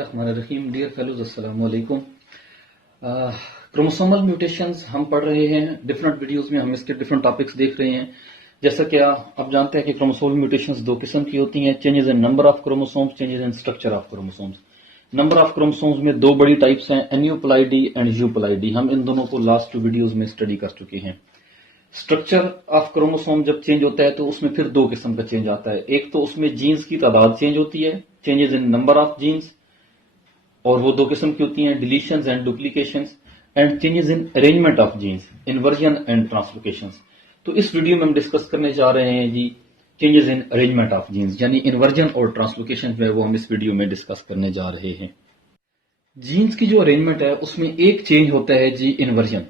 बिस्मिल्लाहिर्रहमानिर्रहीम। Dear fellows, अस्सलाम वालेकुम। क्रोमोसोमल म्यूटेशंस हम पढ़ रहे हैं। डिफरेंट वीडियोस में हम इसके डिफरेंट टॉपिक्स देख रहे हैं। जैसा कि आप जानते हैं कि क्रोमोसोमल म्यूटेशंस दो किस्म की होती हैं, changes in number of chromosomes, changes in structure of chromosomes. Number of chromosomes में दो बड़ी टाइप्स हैं, एन्यूप्लॉइडी एंड यूप्लॉइडी। हम इन दोनों को लास्ट वीडियोज में स्टडी कर चुके हैं। स्ट्रक्चर ऑफ क्रोमोसोम जब चेंज होता है तो उसमें फिर दो किस्म का चेंज आता है। एक तो उसमें जीन्स की तादाद चेंज होती है, changes in number of genes, और वो दो किस्म की होती हैं, deletions and duplications, and changes in arrangement of genes, inversion and translocations. तो इस वीडियो में हम डिस्कस करने जा रहे हैं जी changes in arrangement of genes, यानी इन्वर्जन और ट्रांसलोकेशन जो है वो हम इस वीडियो में डिस्कस करने जा रहे हैं। जीन्स की जो अरेंजमेंट है उसमें एक चेंज होता है जी इन्वर्जन।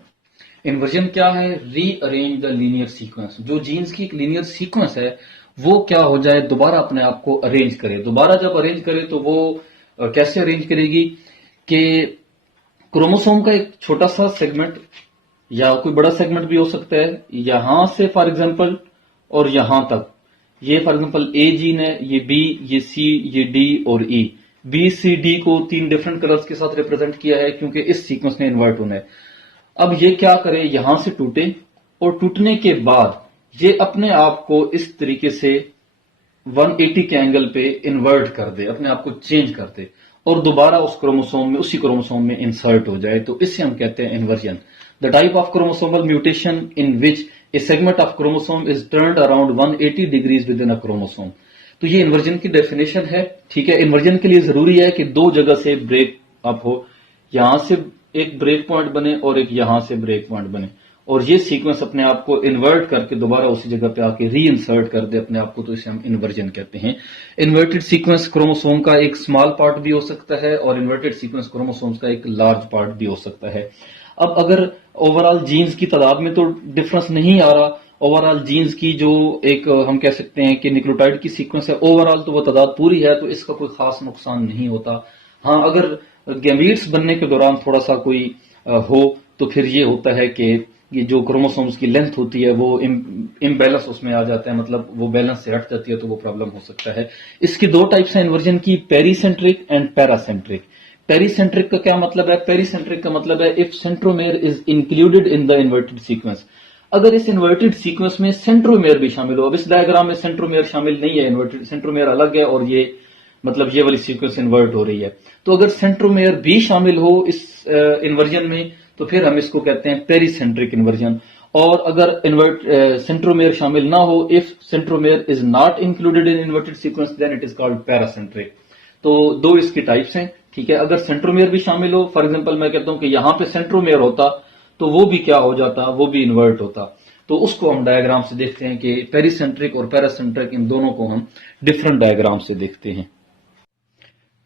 इन्वर्जन क्या है? Rearrange the linear sequence. जो जीन्स की एक लीनियर सीक्वेंस है वो क्या हो जाए, दोबारा अपने आप को अरेंज करे। दोबारा जब अरेंज करे तो वो कैसे अरेंज करेगी कि क्रोमोसोम का एक छोटा सा सेगमेंट या कोई बड़ा सेगमेंट भी हो सकता है, यहां से फॉर एग्जांपल और यहां तक। ये फॉर एग्जांपल ए जीन है, ये बी, ये सी, ये डी और ई। बी सी डी को तीन डिफरेंट कलर्स के साथ रिप्रेजेंट किया है क्योंकि इस सीक्वेंस में इन्वर्ट होना है। अब ये क्या करे, यहां से टूटे और टूटने के बाद ये अपने आप को इस तरीके से 180 के एंगल पे इन्वर्ट कर दे, अपने आप को चेंज कर दे और दोबारा उस क्रोमोसोम में, उसी क्रोमोसोम में इंसर्ट हो जाए। तो इससे हम कहते हैं inversion. The type of chromosomal mutation in which A segment of chromosome is turned around 180 degrees with in a chromosome. तो ये इन्वर्जन की डेफिनेशन है। ठीक है, इन्वर्जन के लिए जरूरी है कि दो जगह से ब्रेक अप हो, यहां से एक ब्रेक पॉइंट बने और एक यहां से ब्रेक पॉइंट बने, और ये सीक्वेंस अपने आप को इन्वर्ट करके दोबारा उसी जगह पे आके री इंसर्ट कर दे अपने आप को। तो इसे हम इन्वर्जन कहते हैं। इन्वर्टेड सीक्वेंस क्रोमोसोम का एक स्मॉल पार्ट भी हो सकता है और इन्वर्टेड सीक्वेंस क्रोमोसोम्स का एक लार्ज पार्ट भी हो सकता है। अब अगर ओवरऑल जीन्स की तादाद में तो डिफरेंस नहीं आ रहा, ओवरऑल जीन्स की जो एक हम कह सकते हैं कि न्यूक्लियोटाइड की सीक्वेंस है, ओवरऑल तो वो तादाद पूरी है, तो इसका कोई खास नुकसान नहीं होता। हाँ, अगर गैमीट्स बनने के दौरान थोड़ा सा कोई हो तो फिर ये होता है कि ये जो क्रोमोसोम्स की लेंथ होती है वो इम्बैलेंस उसमें आ जाता है, मतलब वो बैलेंस से हट जाती है, तो वो प्रॉब्लम हो सकता है। इसकी दो टाइप्स हैं इन्वर्जन की, पेरीसेंट्रिक एंड पैरासेंट्रिक। पेरीसेंट्रिक का क्या मतलब है? पेरीसेंट्रिक का मतलब है if centromere is included in the inverted sequence. अगर इस इन्वर्टेड सीक्वेंस में सेंट्रोमेयर भी शामिल हो। अब इस डायग्राम में सेंट्रोमेयर शामिल नहीं है, इन्वर्टेड सेंट्रोमेयर अलग है और ये मतलब ये वाली सीक्वेंस इन्वर्ट हो रही है। तो अगर सेंट्रोमेयर भी शामिल हो इस इन्वर्जन में तो फिर हम इसको कहते हैं पेरीसेंट्रिक इन्वर्जन। और अगर सेंट्रोमेयर शामिल ना हो, if centromere is not included in inverted sequence then it is called paracentric. तो दो इसकी टाइप्स हैं। ठीक है, अगर सेंट्रोमेयर भी शामिल हो, फॉर एग्जांपल मैं कहता हूं कि यहां पे सेंट्रोमेयर होता तो वो भी क्या हो जाता, वो भी इन्वर्ट होता। तो उसको हम डायग्राम से देखते हैं कि पेरीसेंट्रिक और पैरासेंट्रिक, इन दोनों को हम डिफरेंट डायग्राम से देखते हैं।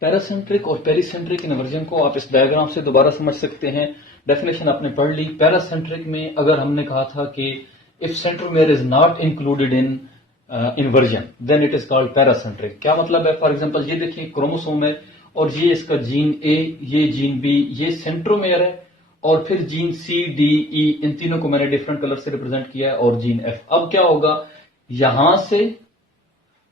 पैरासेंट्रिक और पेरीसेंट्रिक इन्वर्जन को आप इस डायग्राम से दोबारा समझ सकते हैं। डेफिनेशन आपने पढ़ ली। पैरासेंट्रिक में अगर हमने कहा था कि if centromere is not included in inversion then it is called paracentric. क्या मतलब है? फॉर एग्जांपल ये देखिए क्रोमोसोम है और ये इसका जीन ए, ये जीन बी, ये सेंट्रोमेयर है, और फिर जीन सी, डी, ई, इन तीनों को मैंने डिफरेंट कलर से रिप्रेजेंट किया है, और जीन एफ। अब क्या होगा, यहां से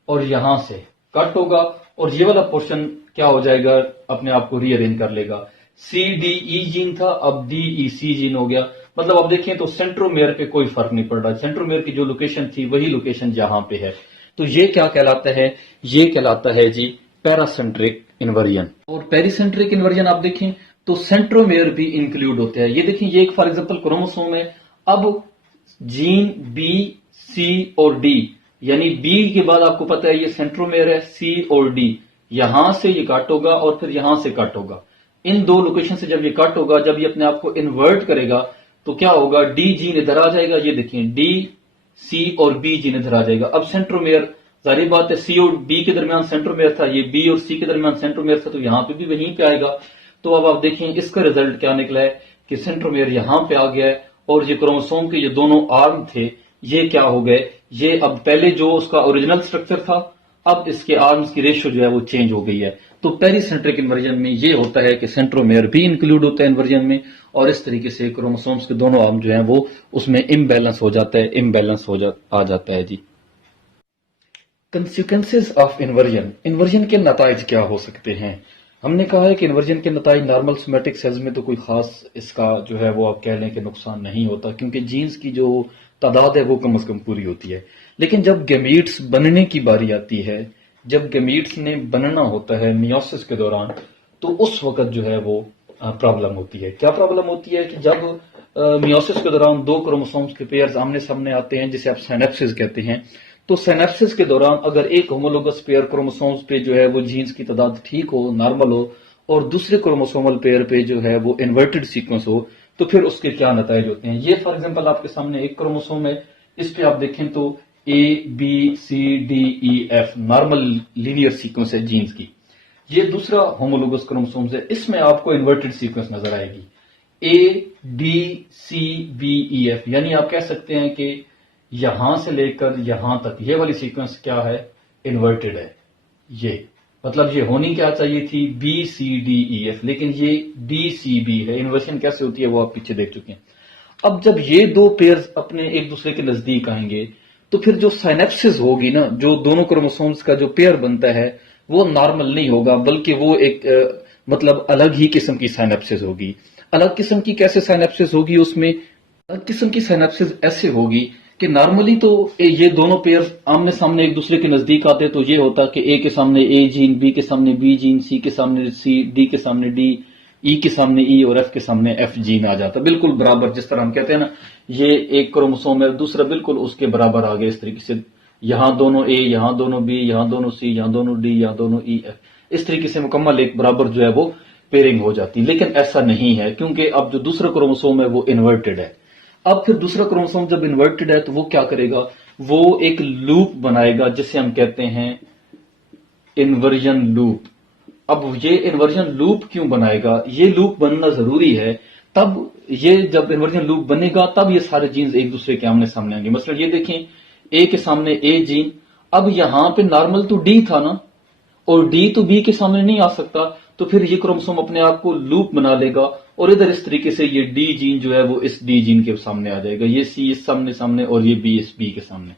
और यहां से कट होगा और ये वाला पोर्शन क्या हो जाएगा, अपने आप को रीअरेंज कर लेगा। सी डी ई जीन था, अब डी ई सी जीन हो गया। मतलब अब देखें तो सेंट्रोमेयर पे कोई फर्क नहीं पड़ रहा, सेंट्रोमेयर की जो लोकेशन थी वही लोकेशन यहां पे है। तो ये क्या कहलाता है? ये कहलाता है जी पैरासेंट्रिक इन्वर्जन। और पेरीसेंट्रिक इन्वर्जन आप देखें तो सेंट्रोमेयर भी इंक्लूड होते हैं। ये देखें, ये एक फॉर एग्जांपल क्रोमोसोम है। अब जीन बी, सी और डी, यानी बी के बाद आपको पता है ये सेंट्रोमेयर है, सी और डी, यहां से ये कट होगा और फिर यहां से कट होगा। इन दो लोकेशन से जब ये कट होगा, जब ये अपने आप को इन्वर्ट करेगा तो क्या होगा, डी जीन इधर आ जाएगा। ये देखिए डी, सी और बी जीन इधर आ जाएगा। अब सेंट्रोमेयर, जाहिर बात है सी और बी के दरमियान सेंट्रोमेयर था, ये बी और सी के दरमियान सेंट्रोमेयर था, तो यहां पे भी वहीं पे आएगा। तो अब आप देखें इसका रिजल्ट क्या निकला है कि सेंट्रोमेयर यहां पे आ गया है और ये क्रोमोसोम के ये दोनों आर्म थे ये क्या हो गए, ये अब पहले जो उसका ओरिजिनल स्ट्रक्चर था, अब इसके आर्म्स की रेशियो जो है वो चेंज हो गई है। तो पेरीसेंट्रिक इन्वर्जन में ये होता है कि सेंट्रोमेयर भी इंक्लूड होता है इन्वर्जन में, और इस तरीके से क्रोमोसोम्स के दोनों आर्म जो है वो उसमें इम्बैलेंस हो जाता है, आ जाता है जी। कंसिक्वेंसेस ऑफ इन्वर्जन, इन्वर्जन के नताइज क्या हो सकते हैं? हमने कहा है कि इन्वर्जन के नताइज नॉर्मल सोमैटिक सेल्स में तो कोई खास इसका जो है वो आप कह लें कि नुकसान नहीं होता, क्योंकि जीन्स की जो तादाद है वो कम से कम पूरी होती है। लेकिन जब गैमीट्स बनने की बारी आती है, जब गैमीट्स ने बनना होता है मियोसिस के दौरान, तो उस वक्त जो है वो प्रॉब्लम होती है। क्या प्रॉब्लम होती है कि जब मियोसिस के दौरान दो क्रोमोसोम्स के पेयर्स आमने सामने आते हैं, जिसे आप सिनेप्सिस कहते हैं। तो सिनेप्सिस के दौरान अगर एक होमोलोगस पेयर क्रोमोसोम्स पे जो है वो जीन्स की तादाद ठीक हो, नॉर्मल हो, और दूसरे क्रोमोसोमल पेयर पे जो है वो इन्वर्टेड सीक्वेंस हो, तो फिर उसके क्या नतीजे होते हैं। ये फॉर एग्जांपल आपके सामने एक क्रोमोसोम है, इस पे आप देखें तो A B C D E F normal linear sequence है जीन्स की। ये दूसरा होमोलोगस क्रोमोसोम्स है, इसमें आपको इन्वर्टेड सीक्वेंस नजर आएगी, A D C B E F. यानी आप कह सकते हैं कि यहां से लेकर यहां तक ये वाली सीक्वेंस क्या है, इन्वर्टेड है। ये मतलब ये होनी क्या चाहिए थी, B C D E F, लेकिन ये डी सी बी है। इन्वर्शन कैसे होती है वो आप पीछे देख चुके हैं। अब जब ये दो पेयर्स अपने एक दूसरे के नजदीक आएंगे, तो फिर जो साइनेप्सिस होगी ना, जो दोनों क्रोमोसोम्स का जो पेयर बनता है, वो नॉर्मल नहीं होगा, बल्कि वो एक मतलब अलग ही किस्म की साइनेप्सिस होगी। अलग किस्म की कैसे साइनेप्सिस होगी, उसमें अलग किस्म की साइनेप्सिस ऐसे होगी कि नॉर्मली तो ये दोनों पेयर आमने सामने एक दूसरे के नजदीक आते तो ये होता कि ए के सामने ए जीन, बी के सामने बी जीन, सी के सामने सी, डी के सामने डी, ई के सामने ई और एफ के सामने एफ जीन आ जाता, बिल्कुल बराबर। जिस तरह हम कहते हैं ना, ये एक क्रोमोसोम है, दूसरा बिल्कुल उसके बराबर आ गया, इस तरीके से यहां दोनों ए, यहां दोनों बी, यहां दोनों सी, यहां दोनों डी, यहां दोनों ई एफ, इस तरीके से मुकम्मल एक बराबर जो है वो पेयरिंग हो जाती। लेकिन ऐसा नहीं है, क्योंकि अब जो दूसरा क्रोमोसोम है वो इन्वर्टेड है। अब फिर दूसरा क्रोमोसोम जब इन्वर्टेड है तो वो क्या करेगा, वो एक लूप बनाएगा जिसे हम कहते हैं इन्वर्जन लूप। अब ये इन्वर्जन लूप क्यों बनाएगा, ये लूप बनना जरूरी है। तब ये जब इन्वर्जन लूप बनेगा तब ये सारे जीन्स एक दूसरे के आमने सामने आएंगे। मतलब ये देखें, ए के सामने ए जीन, अब यहां पे नॉर्मल तो डी था ना, और डी तो बी के सामने नहीं आ सकता, तो फिर ये क्रोमोसोम अपने आप को लूप बना लेगा, और इधर इस तरीके से ये डी जीन जो है वो इस डी जीन के सामने आ जाएगा, ये सी इस सामने सामने और ये बी इस बी के सामने।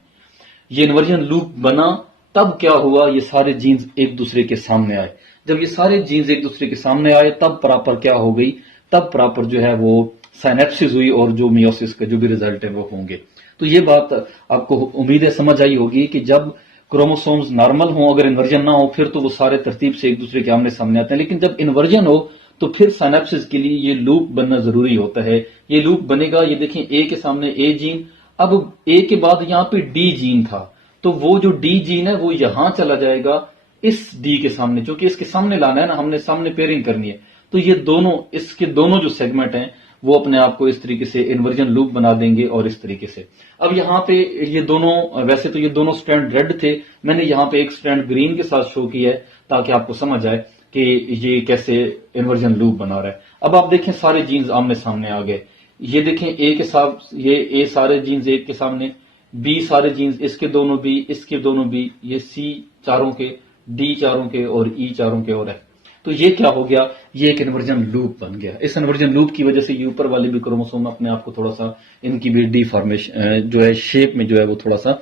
ये इन्वर्जन लूप बना, तब क्या हुआ, ये सारे जीन्स एक दूसरे के सामने आए। जब ये सारे जीन्स एक दूसरे के सामने आए तब प्रॉपर क्या हो गई, तब प्रॉपर जो है वो साइनेप्सिस हुई, और जो मियोसिस का जो भी रिजल्ट है वो होंगे। तो ये बात आपको उम्मीद है समझ आई होगी कि जब क्रोमोसोम्स नॉर्मल हो, अगर इन्वर्जन ना हो, फिर तो वो सारे तरतीब से एक दूसरे के आमने सामने आते हैं। लेकिन जब इन्वर्जन हो तो फिर साइनेप्सिस के लिए ये लूप बनना जरूरी होता है। ये लूप बनेगा, ये देखें ए के सामने ए जीन, अब ए के बाद यहां पे डी जीन था, तो वो जो डी जीन है वो यहां चला जाएगा इस डी के सामने, क्योंकि इसके सामने लाना है ना, हमने सामने पेयरिंग करनी है। तो ये दोनों, इसके दोनों जो सेगमेंट हैं वो अपने आप को इस तरीके से इन्वर्जन लूप बना देंगे, और इस तरीके से। अब यहां पे ये दोनों, वैसे तो ये दोनों स्ट्रैंड रेड थे, मैंने यहां पे एक स्ट्रैंड ग्रीन के साथ शो किया है ताकि आपको समझ आए कि ये कैसे इन्वर्जन लूप बना रहा है। अब आप देखें सारे जीन्स आमने सामने आ गए। ये देखें ए के साथ, ये ए सारे जीन्स एक के सामने, बी सारे जीन्स, इसके दोनों बी, इसके दोनों बी, ये सी चारों के, डी चारों के, और ई चारों के, और एफ। तो ये क्या हो गया, ये एक इन्वर्जन लूप बन गया। इस इन्वर्जन लूप की वजह से ये ऊपर वाले भी क्रोमोसोम अपने आप को थोड़ा सा, इनकी भी डिफॉर्मेशन जो है, शेप में जो है वो थोड़ा सा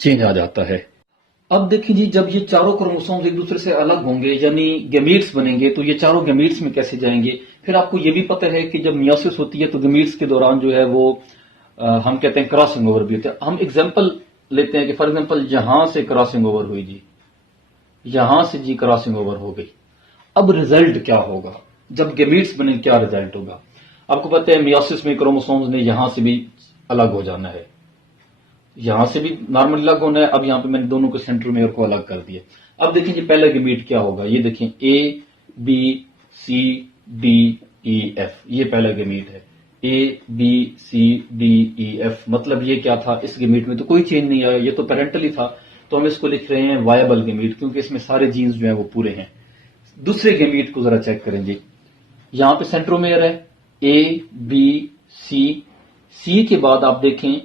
चेंज आ जाता है। अब देखिए जी, जब ये चारों क्रोमोसोम्स एक दूसरे से अलग होंगे, यानी गैमीट्स बनेंगे, तो ये चारों गैमीट्स में कैसे जाएंगे। फिर आपको ये भी पता है कि जब मियोसिस होती है तो गैमीट्स के दौरान जो है वो हम कहते हैं क्रॉसिंग ओवर भी होता है। हम एग्जांपल लेते हैं कि फॉर एग्जांपल यहां से क्रॉसिंग ओवर हुई जी, यहां से जी क्रॉसिंग ओवर हो गई। अब रिजल्ट क्या होगा, जब गैमीट्स बने क्या रिजल्ट होगा। आपको पता है मियोसिस में क्रोमोसोम्स ने यहां से भी अलग हो जाना है, यहां से भी नॉर्मल अलग होना है। अब यहां पे मैंने दोनों को सेंट्रोमेयर को अलग कर दिया। अब देखें जी पहला गैमीट क्या होगा, ये देखें A B C D E F, ये पहला गैमीट है, A B C D E F. मतलब ये क्या था, इस गैमीट में तो कोई चेंज नहीं आया, ये तो पेरेंटली था, तो हम इसको लिख रहे हैं वायबल गैमीट, क्योंकि इसमें सारे जीन्स जो है वो पूरे हैं। दूसरे गैमीट को जरा चेक करें जी, यहां पे सेंट्रोमेयर है, ए बी सी, सी के बाद आप देखें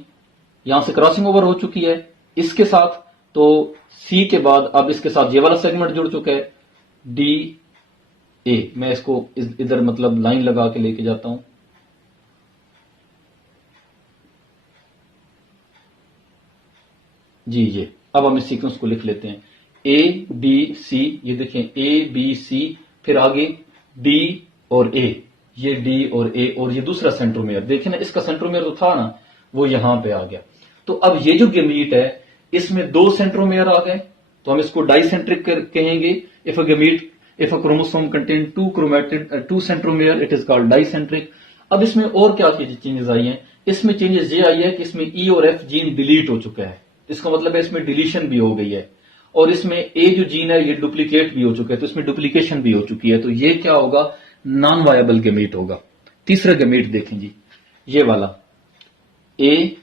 यहां से क्रॉसिंग ओवर हो चुकी है इसके साथ, तो सी के बाद अब इसके साथ ये वाला सेगमेंट जुड़ चुका है, डी ए। मैं इसको इधर मतलब लाइन लगा के लेके जाता हूं, जी ये। अब हम इस सीक्वेंस को लिख लेते हैं, ए बी सी, ये देखें ए बी सी, फिर आगे डी और ए, ये डी और ए, और ये दूसरा सेंट्रोमेयर देखें ना, इसका सेंट्रोमेयर तो था ना, वो यहां पे आ गया। तो अब ये जो गैमीट है इसमें दो सेंट्रोमेयर आ गए, तो हम इसको डाइसेंट्रिक कहेंगे। If a chromosome contain two centromere it is called dicentric. अब इसमें और क्या चेंजेस आई हैं, इसमें चेंजेस ये आई है कि इसमें ई और एफ जीन डिलीट हो चुका है, इसका मतलब है इसमें डिलीशन भी हो गई है, और इसमें ए जो जीन है ये डुप्लीकेट भी हो चुका है, तो इसमें डुप्लीकेशन भी हो चुकी है। तो ये क्या होगा, नॉन वायबल गैमीट होगा। तीसरा गैमीट देखें जी, ये वाला A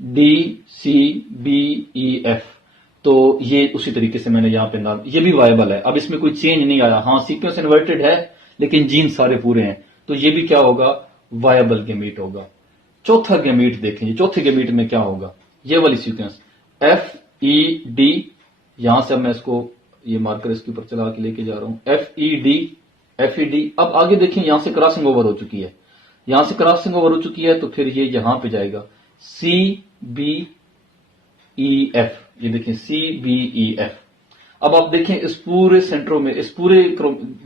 D C B E F, तो ये उसी तरीके से मैंने यहां पे नाम, ये भी वायबल है, अब इसमें कोई चेंज नहीं आया। हाँ, सीक्वेंस इन्वर्टेड है लेकिन जीन सारे पूरे हैं, तो ये भी क्या होगा, वायबल गैमीट होगा। चौथा गैमीट देखें जी, चौथे गैमीट में क्या होगा, ये वाली सीक्वेंस एफ ई डी, यहां से अब मैं इसको ये मार्कर इसके ऊपर चला के लेके जा रहा हूं, एफ ई डी। अब आगे देखें यहां से क्रॉसिंग ओवर हो चुकी है, यहां से क्रॉसिंग ओवर हो चुकी है, तो फिर ये यहां पे जाएगा सी बी ई एफ, ये देखें सी बी ई एफ। अब आप देखें इस पूरे सेंट्रो में, इस पूरे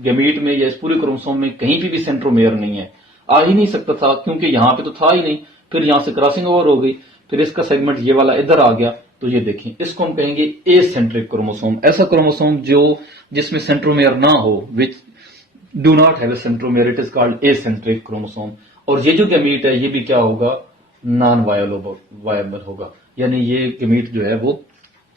गैमीट में या इस पूरे क्रोमोसोम में कहीं भी सेंट्रोमेयर नहीं है, आ ही नहीं सकता था क्योंकि यहां पे तो था ही नहीं, फिर यहां से क्रॉसिंग ओवर हो गई, फिर इसका सेगमेंट ये वाला इधर आ गया, तो ये देखें इसको हम कहेंगे ए सेंट्रिक क्रोमोसोम। ऐसा क्रोमोसोम जो जिसमें सेंट्रोमेयर ना हो, which do not have a centromere, it is called a centric chromosome. और ये जो गैमीट है ये भी क्या होगा, नॉन वायबल होगा, यानी ये गैमीट जो है वो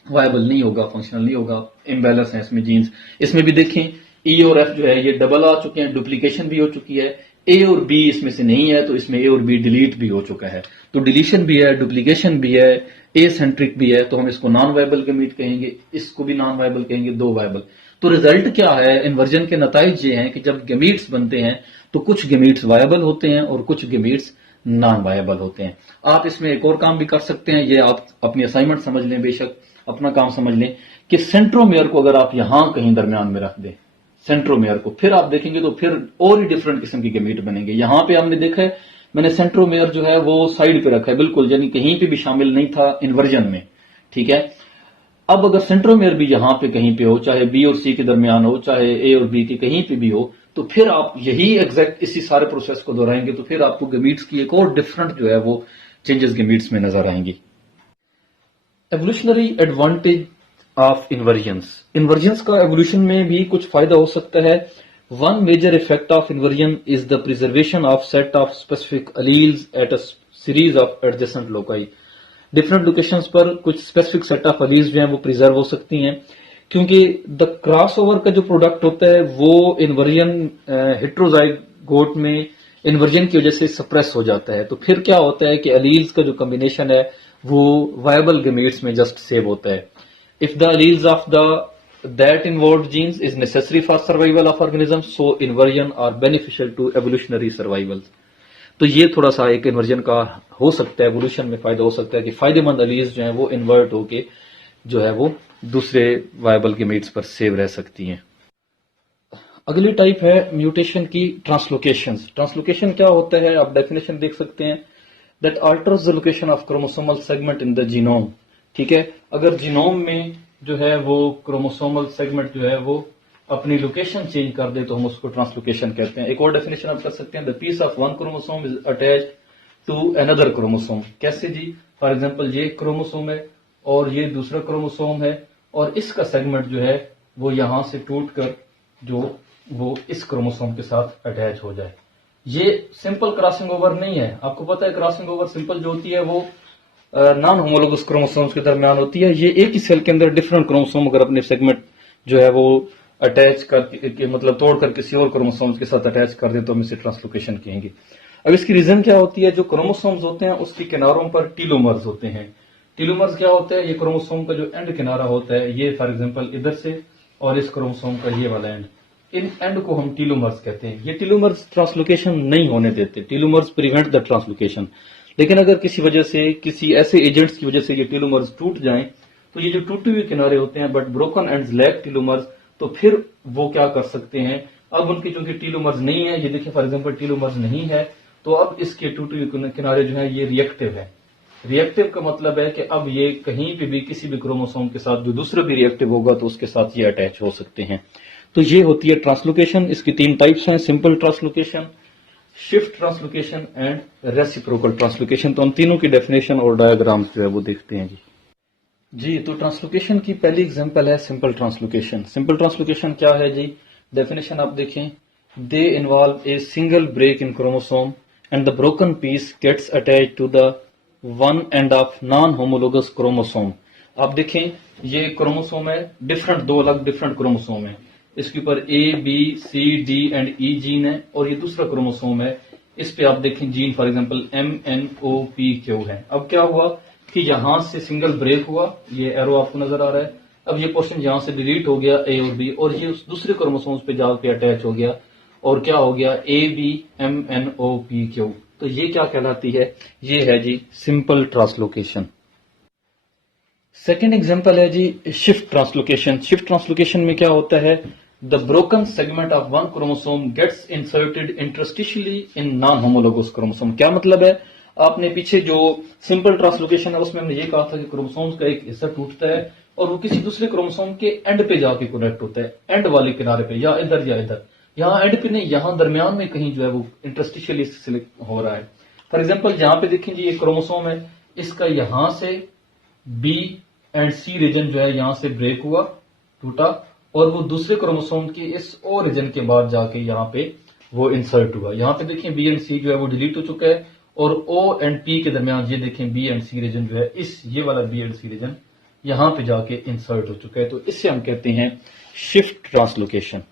वायबल नहीं होगा, फंक्शनल नहीं होगा, इम्बैलेंस है इसमें जीन्स। इसमें भी देखें ई और एफ जो है ये डबल आ चुके हैं, डुप्लीकेशन भी हो चुकी है, ए और बी इसमें से नहीं है, तो इसमें ए और बी डिलीट भी हो चुका है, तो डिलीशन भी है, डुप्लीकेशन भी है, ए सेंट्रिक भी है, तो हम इसको नॉन वायबल गैमीट कहेंगे, इसको भी नॉन वायबल कहेंगे, दो वायबल। तो रिजल्ट क्या है, इन्वर्जन के नताइज ये हैं कि जब गैमीट्स बनते हैं तो कुछ गैमीट्स वायबल होते हैं और कुछ गैमीट्स नॉन वायबल होते हैं। आप इसमें एक और काम भी कर सकते हैं, ये आप अपनी असाइनमेंट समझ लें, बेशक अपना काम समझ लें, कि सेंट्रोमेयर को अगर आप यहां कहीं दरमियान में रख दें सेंट्रोमेयर को, फिर आप देखेंगे तो फिर और ही डिफरेंट किस्म की गैमीट बनेंगे। यहां पे हमने देखा है, मैंने सेंट्रोमेयर जो है वो साइड पे रखा है बिल्कुल, यानी कहीं पे भी शामिल नहीं था इन्वर्जन में, ठीक है। अब अगर सेंट्रोमेयर भी यहां पे कहीं पे हो, चाहे बी और सी के दरमियान हो, चाहे ए और बी के कहीं पे भी हो, तो फिर आप यही एग्जैक्ट इसी सारे प्रोसेस को दोहराएंगे, तो फिर आपको गैमीट्स की एक और डिफरेंट जो है वो चेंजेस गैमीट्स में नजर आएंगी। एवोल्यूशनरी एडवांटेज ऑफ इन्वर्जन्स का एवोल्यूशन में भी कुछ फायदा हो सकता है। One major effect of inversion is the preservation of set of specific alleles at a series of adjacent loci. Different locations पर कुछ स्पेसिफिक सेट ऑफ अलील्स जो हैं वो प्रिजर्व हो सकती हैं, क्योंकि द क्रॉसओवर का जो प्रोडक्ट होता है वो इन्वर्जन हेट्रोजाइगोट में इन्वर्जन की वजह से सप्रेस हो जाता है, तो फिर क्या होता है कि अलील्स का जो कॉम्बिनेशन है वो वायबल गैमीट्स में जस्ट सेव होता है। If the alleles of the that involved genes is necessary for survival of organisms, so inversion are beneficial to evolutionary survival। तो ये थोड़ा सा एक इन्वर्जन का हो सकता है, एवोल्यूशन में फायदा हो सकता है कि फायदेमंद अलीज जो है वो इन्वर्ट होके जो है वो दूसरे वायबल गैमीट्स पर सेव रह सकती हैं। अगली टाइप है म्यूटेशन की ट्रांसलोकेशन। ट्रांसलोकेशन क्या होता है, आप डेफिनेशन देख सकते हैं, that altars the location of chromosomal segment in the genome. ठीक है, अगर जीनोम में जो है वो क्रोमोसोमल सेगमेंट जो है वो अपनी लोकेशन चेंज कर दे तो हम उसको ट्रांसलोकेशन कहते हैं। एक और डेफिनेशन आप कर सकते हैं, the piece of one chromosome is attached to another chromosome. कैसे जी, फॉर एग्जांपल ये क्रोमोसोम है और ये दूसरा क्रोमोसोम है और इसका सेगमेंट जो है वो यहां से टूट कर जो वो इस क्रोमोसोम के साथ अटैच हो जाए। ये सिंपल क्रॉसिंग ओवर नहीं है, आपको पता है क्रॉसिंग ओवर सिंपल जो होती है वो नॉन होमोलोगस क्रोमोसोम्स के दरमियान होती है। ये एक ही सेल के अंदर डिफरेंट क्रोमोसोम अगर अपने सेगमेंट जो है वो अटैच कर मतलब तोड़कर किसी और क्रोमोसोम्स के साथ अटैच कर दे तो हम इसे ट्रांसलोकेशन कहेंगे। अब इसकी रीजन क्या होती है, जो क्रोमोसोम्स होते हैं उसके किनारों पर टीलोमर्स होते हैं। टीलोमर्स क्या होता है, ये क्रोमोसोम का जो एंड किनारा होता है, ये फॉर एग्जाम्पल इधर से और इस क्रोमोसोम का ये वाला एंड, इन एंड को हम टीलोमर्स कहते हैं। ये टीलोमर्स ट्रांसलोकेशन नहीं होने देते, टीलोमर्स प्रिवेंट द ट्रांसलोकेशन। लेकिन अगर किसी वजह से, किसी ऐसे एजेंट्स की वजह से ये टीलोमर्स टूट जाएं, तो ये जो टूटे हुए किनारे होते हैं बट ब्रोकन एंड्स लैक टीलोमर्स, तो फिर वो क्या कर सकते हैं, अब उनकी चूंकि टीलोमर्स नहीं है, ये देखिए फॉर एग्जांपल टीलोमर्स नहीं है, तो अब इसके टूटे हुए किनारे जो है ये रिएक्टिव है। रिएक्टिव का मतलब है कि अब ये कहीं पे भी किसी भी क्रोमोसोम के साथ जो दूसरा भी रिएक्टिव होगा तो उसके साथ ये अटैच हो सकते हैं। तो ये होती है ट्रांसलोकेशन। इसकी 3 टाइप्स हैं, simple translocation, shift translocation and reciprocal translocation. तो हम तीनों की डेफिनेशन और डायग्राम्स जो है वो देखते हैं जी। तो ट्रांसलोकेशन की पहली एग्जांपल है सिंपल ट्रांसलोकेशन। सिंपल ट्रांसलोकेशन क्या है जी? डेफिनेशन आप देखें, they involve a single break in chromosome and the broken piece gets attach to the one end of non homologous chromosome. आप देखें, ये क्रोमोसोम है, दो अलग डिफरेंट क्रोमोसोम है। इसके ऊपर A B C D and E gene है, और ये दूसरा क्रोमोसोम है, इस पे आप देखें gene for example M N O P Q है। अब क्या हुआ कि यहां से सिंगल ब्रेक हुआ, ये एरो आपको नजर आ रहा है। अब ये पोर्शन यहां से डिलीट हो गया ए और बी, और ये उस दूसरे क्रोमोसोम्स पे जाके अटैच हो गया, और क्या हो गया A B M N O P Q. तो ये क्या कहलाती है? ये है जी सिंपल ट्रांसलोकेशन। सेकेंड एग्जांपल है जी शिफ्ट ट्रांसलोकेशन। शिफ्ट ट्रांसलोकेशन में क्या होता है? The broken segment of one chromosome gets inserted interstitially in non homologous chromosome. क्या मतलब है? आपने पीछे जो सिंपल ट्रांसलोकेशन है उसमें हमने ये कहा था कि क्रोमोसोम्स का एक हिस्सा टूटता है और वो किसी दूसरे क्रोमोसोम के एंड पे जाके कनेक्ट होता है, एंड वाले किनारे पे, या इधर या इधर। यहाँ एंड पे नहीं, यहाँ दरमियान में कहीं जो है वो इंटरस्टिशियली हो रहा है। फॉर एग्जाम्पल यहाँ पे देखें जी, ये क्रोमोसोम है, इसका यहां से बी एंड सी रीजन जो है यहां से ब्रेक हुआ, टूटा, और वो दूसरे क्रोमोसोम के इस ओ रीजन के बाद जाके यहाँ पे वो इंसर्ट हुआ। यहाँ पे देखें बी एंड सी जो है वो डिलीट हो चुका है, और ओ एंड पी के दरमियान ये देखें बी एंड सी रीजन जो है, इस ये वाला बी एंड सी रीजन यहां पे जाके इंसर्ट हो चुका है। तो इससे हम कहते हैं शिफ्ट ट्रांसलोकेशन।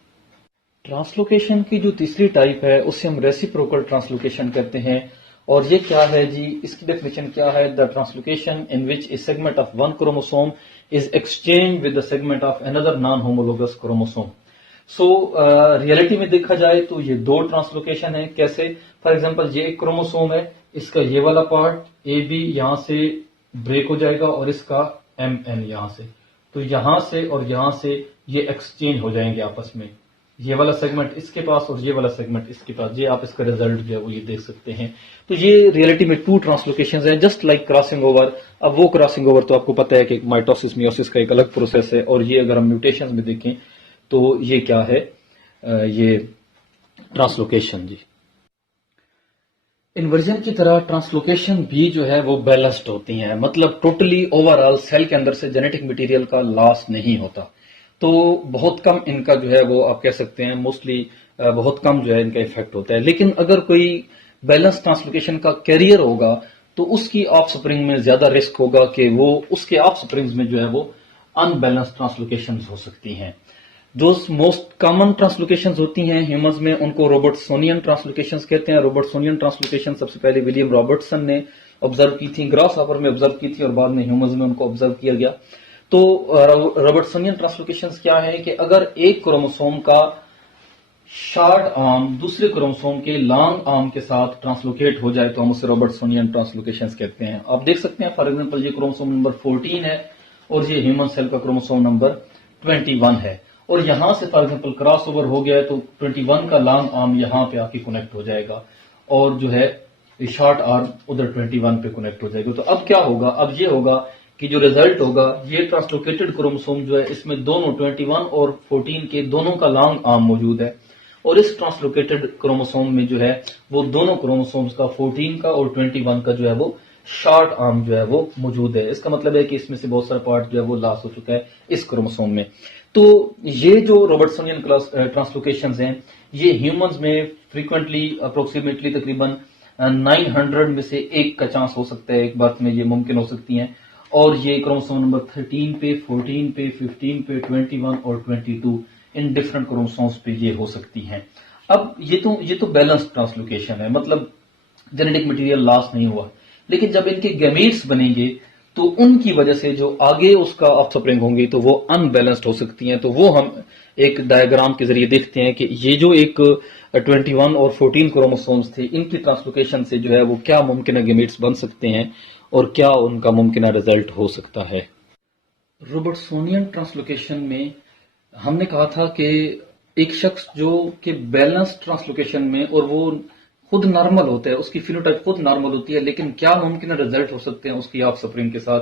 ट्रांसलोकेशन की जो तीसरी टाइप है उसे हम रेसिप्रोकल ट्रांसलोकेशन कहते हैं। और ये क्या है जी? इसकी डेफिनेशन क्या है? The translocation in which A segment of one chromosome is exchange with the segment of another non homologous chromosome. So reality में देखा जाए तो ये 2 ट्रांसलोकेशन है। कैसे? फॉर एग्जांपल ये एक क्रोमोसोम है, इसका ये वाला पार्ट ए बी यहां से ब्रेक हो जाएगा, और इसका एम एन यहां से, तो यहां से और यहां से ये एक्सचेंज हो जाएंगे आपस में। ये वाला सेगमेंट इसके पास और ये वाला सेगमेंट इसके पास, ये आप इसका रिजल्ट जो है वो ये देख सकते हैं। तो ये रियलिटी में 2 ट्रांसलोकेशंस हैं, जस्ट लाइक क्रॉसिंग ओवर। अब वो क्रॉसिंग ओवर तो आपको पता है कि माइटोसिस मियोसिस का एक अलग प्रोसेस है, और ये अगर हम म्यूटेशंस में देखें तो ये क्या है? ये ट्रांसलोकेशन जी। इन्वर्जन की तरह ट्रांसलोकेशन भी जो है वो बैलेंस्ड होती हैं, मतलब टोटली ओवरऑल सेल के अंदर से जेनेटिक मटेरियल का लॉस नहीं होता। तो बहुत कम इनका जो है वो आप कह सकते हैं मोस्टली बहुत कम जो है इनका इफेक्ट होता है। लेकिन अगर कोई बैलेंस ट्रांसलोकेशन का कैरियर होगा तो उसकी ऑफ स्प्रिंग में ज्यादा रिस्क होगा कि वो उसके ऑफ स्प्रिंग्स में जो है वो अनबैलेंस ट्रांसलोकेशन हो सकती हैं। जो मोस्ट कॉमन ट्रांसलोकेशन होती हैं ह्यूमंस में उनको रोबर्टसोनियन ट्रांसलोकेशन कहते हैं। रोबर्टसोनियन ट्रांसलोकेशन सबसे पहले विलियम रॉबर्टसन ने ऑब्जर्व की थी, ग्रास हॉपर में ऑब्जर्व की थी, और बाद में ह्यूमंस में उनको ऑब्जर्व किया गया। तो रॉबर्टसोनियन ट्रांसलोकेशन क्या है कि अगर एक क्रोमोसोम का शॉर्ट आर्म दूसरे क्रोमोसोम के लॉन्ग आर्म के साथ ट्रांसलोकेट हो जाए तो हम उसे रॉबर्टसोनियन ट्रांसलोकेशन कहते हैं। आप देख सकते हैं फॉर एग्जांपल ये क्रोमोसोम नंबर 14 है, और ये ह्यूमन सेल का क्रोमोसोम नंबर 21 है, और यहां से फॉर एग्जांपल क्रॉस ओवर हो गया है तो 21 का लॉन्ग आर्म यहां पे आके कनेक्ट हो जाएगा, और जो है शॉर्ट आर्म उधर 21 पे कनेक्ट हो जाएगा। तो अब क्या होगा? अब ये होगा कि जो रिजल्ट होगा, ये ट्रांसलोकेटेड क्रोमोसोम जो है इसमें दोनों 21 और 14 के दोनों का लॉन्ग आर्म मौजूद है, और इस ट्रांसलोकेटेड क्रोमोसोम में जो है वो दोनों क्रोमोसोम्स का 14 का और 21 का जो है वो शॉर्ट आर्म जो है वो मौजूद है। इसका मतलब है कि इसमें से बहुत सारा पार्ट जो है वो लॉस हो चुका है इस क्रोमोसोम में। तो ये जो रॉबर्टसोनियन ट्रांसलोकेशन हैं ये ह्यूमंस में फ्रीक्वेंटली अप्रोक्सीमेटली तकरीबन 900 में से एक का चांस हो सकता है, एक बात में ये मुमकिन हो सकती हैं। और ये क्रोमोसोम नंबर 13 पे, 14 पे, 15 पे, 21 और 22 इन डिफरेंट क्रोमोसोम्स पे ये हो सकती हैं। अब ये तो बैलेंस ट्रांसलोकेशन है, मतलब जेनेटिक मटेरियल लॉस नहीं हुआ। लेकिन जब इनके गैमीट्स बनेंगे तो उनकी वजह से जो आगे उसका ऑफस्प्रिंग होंगे तो वो अनबैलेंस्ड हो सकती हैं। तो वो हम एक डायग्राम के जरिए देखते हैं कि ये जो एक 21 और 14 क्रोमोसोम्स थे इनकी ट्रांसलोकेशन से जो है वो क्या मुमकिन गैमीट्स बन सकते हैं और क्या उनका मुमकिन रिजल्ट हो सकता है। रॉबर्टसोनियन ट्रांसलोकेशन में हमने कहा था कि एक शख्स जो कि बैलेंस ट्रांसलोकेशन में, और वो खुद नॉर्मल होता है, उसकी फिनोटाइप खुद नॉर्मल होती है, लेकिन क्या मुमकिन रिजल्ट हो सकते हैं उसकी ऑफ स्प्रिंग के साथ।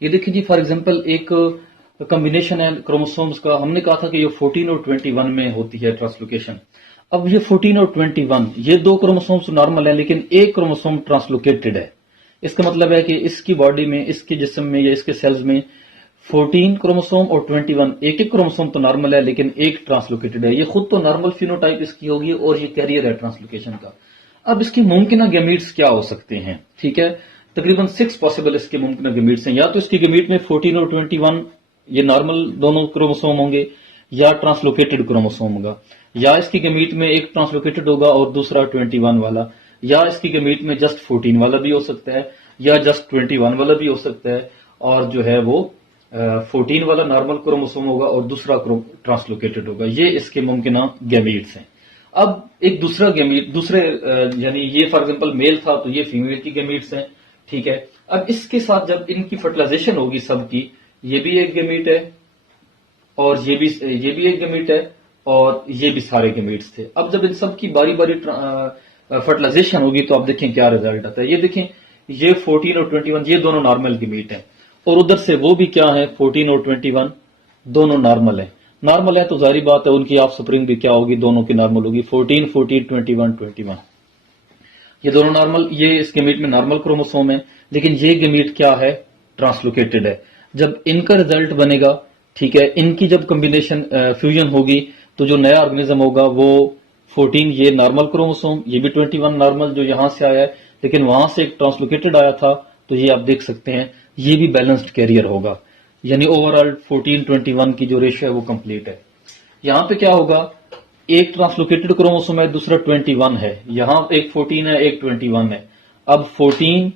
ये देखिए जी, फॉर एग्जांपल एक कॉम्बिनेशन है क्रोमोसोम्स का, हमने कहा था कि ये 14 और 21 में होती है ट्रांसलोकेशन। अब ये 14 और 21 ये दो क्रोमोसोम्स नॉर्मल है, लेकिन एक क्रोमोसोम ट्रांसलोकेटेड है। इसका मतलब है कि इसकी बॉडी में, इसके जिस्म में या इसके सेल्स में 14 क्रोमोसोम और 21, एक एक क्रोमोसोम तो नॉर्मल है लेकिन एक ट्रांसलोकेटेड है। ये खुद तो नॉर्मल फिनोटाइप इसकी होगी और ये कैरियर है ट्रांसलोकेशन का। अब इसकी मुमकिन गैमीट्स क्या हो सकते हैं, ठीक है, तकरीबन 6 पॉसिबल इसके मुमकिन गैमीट्स हैं। या तो इसकी गैमीट में 14 और 21 ये नॉर्मल दोनों क्रोमोसोम होंगे, या ट्रांसलोकेटेड क्रोमोसोम होगा, या इसकी गैमीट में एक ट्रांसलोकेटेड होगा और दूसरा 21 वाला, या इसकी गैमीट में जस्ट 14 वाला भी हो सकता है, या जस्ट 21 वाला भी हो सकता है, और जो है वो 14 वाला नॉर्मल क्रोमोसोम होगा और दूसरा ट्रांसलोकेटेड होगा। ये इसके मुमकिन गैमीट्स हैं। अब एक दूसरा गैमीट, दूसरे यानी ये फॉर एग्जांपल मेल था तो ये फीमेल की गैमीट्स हैं, ठीक है। अब इसके साथ जब इनकी फर्टिलाइजेशन होगी सबकी, ये भी एक गैमीट है और ये भी एक गैमीट है और ये भी सारे गैमीट्स थे। अब जब इन सब की बारी बारी फर्टिलाइजेशन होगी तो आप देखें क्या रिजल्ट आता है। ये देखें, ये 14 और 21 ये दोनों नॉर्मल गैमीट है, और उधर से वो भी क्या है, 14 और 21 दोनों नॉर्मल है। नॉर्मल है तो जाहिर बात है उनकी ऑफ स्प्रिंग भी क्या होगी, दोनों की नॉर्मल होगी। 14 14 21 21 ये दोनों नॉर्मल, ये इस गैमीट में नॉर्मल क्रोमोसोम है, लेकिन ये गैमीट क्या है, ट्रांसलोकेटेड है। जब इनका रिजल्ट बनेगा, ठीक है, इनकी जब कॉम्बिनेशन फ्यूजन होगी तो जो नया ऑर्गेनिज्म होगा वो 14 ये नॉर्मल क्रोमोसोम, ये भी 21 नॉर्मल जो यहां से आया है, लेकिन वहां से एक ट्रांसलोकेटेड आया था, तो ये आप देख सकते हैं ये भी बैलेंस्ड कैरियर होगा। यानी ओवरऑल 14 21 की जो रेशियो है वो कंप्लीट है। यहां पे क्या होगा, एक ट्रांसलोकेटेड क्रोमोसोम है, दूसरा 21 है, यहां एक 14 है, एक 21 है। अब 14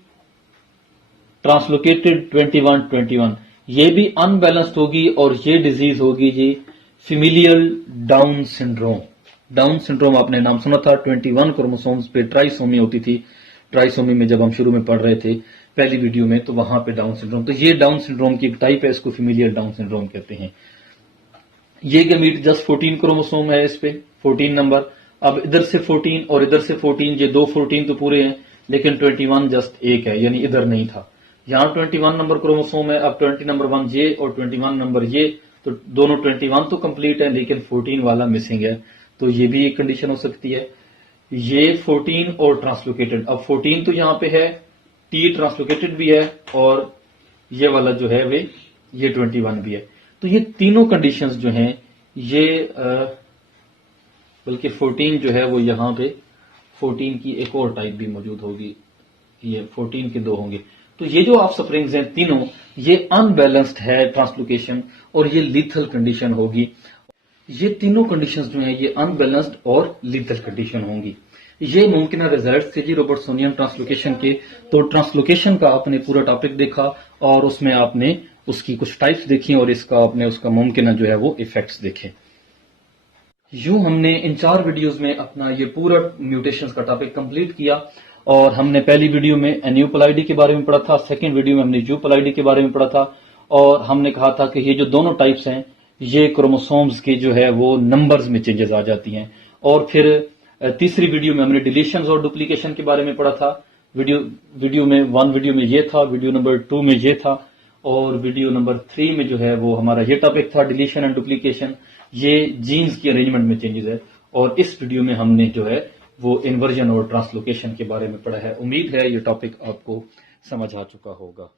ट्रांसलोकेटेड 21 ये भी अनबैलेंस्ड होगी, और ये डिजीज होगी जी familial Down syndrome. Down syndrome आपने नाम सुना था, 21 क्रोमोसोम्स पे ट्राइसोमी होती थी। ट्राइसोमी में जब हम शुरू में पढ़ रहे थे पहली वीडियो में, तो वहां पे डाउन सिंड्रोम, तो ये डाउन सिंड्रोम की एक टाइप है, इसको फेमिलियल डाउन सिंड्रोम कहते हैं। ये गैमीट जस्ट 14 क्रोमोसोम है, इस पे 14 नंबर। अब इधर से 14 और इधर से 14, ये दो 14 तो पूरे हैं, लेकिन 21 जस्ट एक है, यानी इधर नहीं था। यहां 21 नंबर क्रोमोसोम है, अब 20 नंबर 1 ये और 21 नंबर ये, तो दोनों 21 तो कंप्लीट है, लेकिन 14 वाला मिसिंग है। तो ये भी एक कंडीशन हो सकती है। ये 14 और ट्रांसलोकेटेड, अब 14 तो यहां पे है, टी ट्रांसलोकेटेड भी है, और ये वाला जो है वे ये 21 भी है। तो ये तीनों कंडीशंस जो हैं ये बल्कि 14 जो है वो यहां पे 14 की एक और टाइप भी मौजूद होगी, ये 14 के दो होंगे। तो ये जो ऑफ स्प्रिंग्स हैं तीनों, ये अनबैलेंस्ड है ट्रांसलोकेशन, और ये लीथल कंडीशन होगी। ये तीनों कंडीशंस जो हैं ये अनबैलेंस्ड और लीथल कंडीशन होंगी। ये मुमकिन रिजल्ट थे जी रॉबर्टसोनियन ट्रांसलोकेशन के। तो ट्रांसलोकेशन का आपने पूरा टॉपिक देखा, और उसमें आपने उसकी कुछ टाइप्स देखी, और इसका आपने उसका मुमकिन जो है वो इफेक्ट्स देखे। यूं हमने इन 4 वीडियोस में अपना ये पूरा म्यूटेशंस का टॉपिक कंप्लीट किया। और हमने पहली वीडियो में एन्यूपलाइडी के बारे में पढ़ा था, सेकंड वीडियो में हमने यूपलाइडी के बारे में पढ़ा था, और हमने कहा था कि ये जो दोनों टाइप्स हैं ये क्रोमोसोम्स की जो है वो नंबर्स में चेंजेस आ जाती हैं। और फिर तीसरी वीडियो में हमने डिलीशंस और डुप्लीकेशन के बारे में पढ़ा था। वीडियो में 1 वीडियो में ये था, वीडियो नंबर 2 में ये था, और वीडियो नंबर 3 में जो है वो हमारा ये टॉपिक था, डिलीशन एंड डुप्लीकेशन, ये जीन्स की अरेंजमेंट में चेंजेस है। और इस वीडियो में हमने जो है वो इन्वर्जन और ट्रांसलोकेशन के बारे में पढ़ा है। उम्मीद है ये टॉपिक आपको समझ आ चुका होगा।